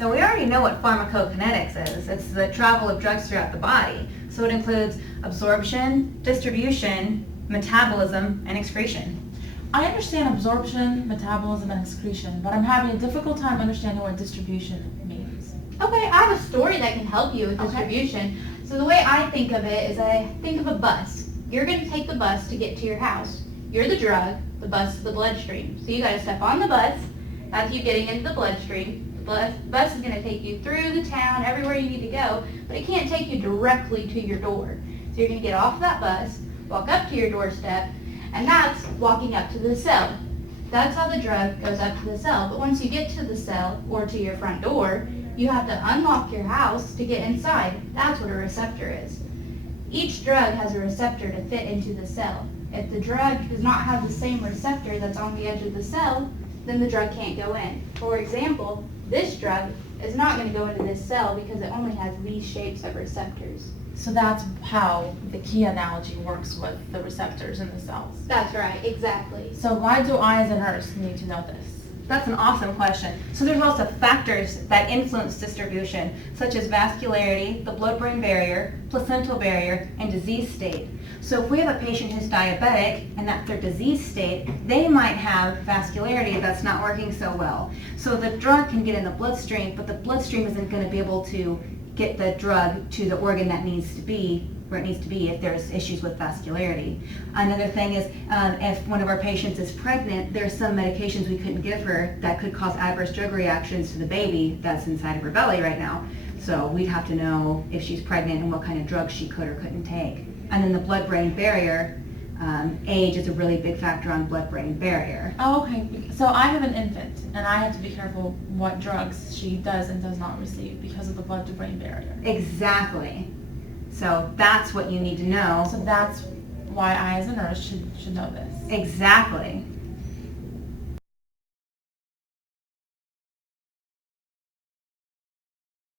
so we already know what pharmacokinetics is. It's the travel of drugs throughout the body. So it includes absorption, distribution, metabolism, and excretion. I understand absorption, metabolism, and excretion, but I'm having a difficult time understanding what distribution means. Okay, I have a story that can help you with Okay. distribution. So the way I think of it is I think of a bus. You're going to take the bus to get to your house. You're the drug, the bus is the bloodstream. So you got to step on the bus, that's you getting into the bloodstream. The bus is going to take you through the town, everywhere you need to go, but it can't take you directly to your door. So you're going to get off that bus, walk up to your doorstep, and that's walking up to the cell. That's how the drug goes up to the cell. But once you get to the cell or to your front door, you have to unlock your house to get inside. That's what a receptor is. Each drug has a receptor to fit into the cell. If the drug does not have the same receptor that's on the edge of the cell, then the drug can't go in. For example, this drug is not going to go into this cell because it only has these shapes of receptors. So that's how the key analogy works with the receptors in the cells. That's right, exactly. So why do I as a nurse need to know this? That's an awesome question. So there's also factors that influence distribution, such as vascularity, the blood-brain barrier, placental barrier, and disease state. So if we have a patient who's diabetic and that's their disease state, they might have vascularity that's not working so well. So the drug can get in the bloodstream, but the bloodstream isn't going to be able to get the drug to the organ that needs to be where it needs to be if there's issues with vascularity. Another thing is if one of our patients is pregnant, there's some medications we couldn't give her that could cause adverse drug reactions to the baby that's inside of her belly right now. So we'd have to know if she's pregnant and what kind of drugs she could or couldn't take. And then the blood-brain barrier, age is a really big factor on blood-brain barrier. Oh, okay. So I have an infant, and I have to be careful what drugs she does and does not receive because of the blood-to-brain barrier. Exactly. So that's what you need to know. So that's why I, as a nurse, should know this. Exactly.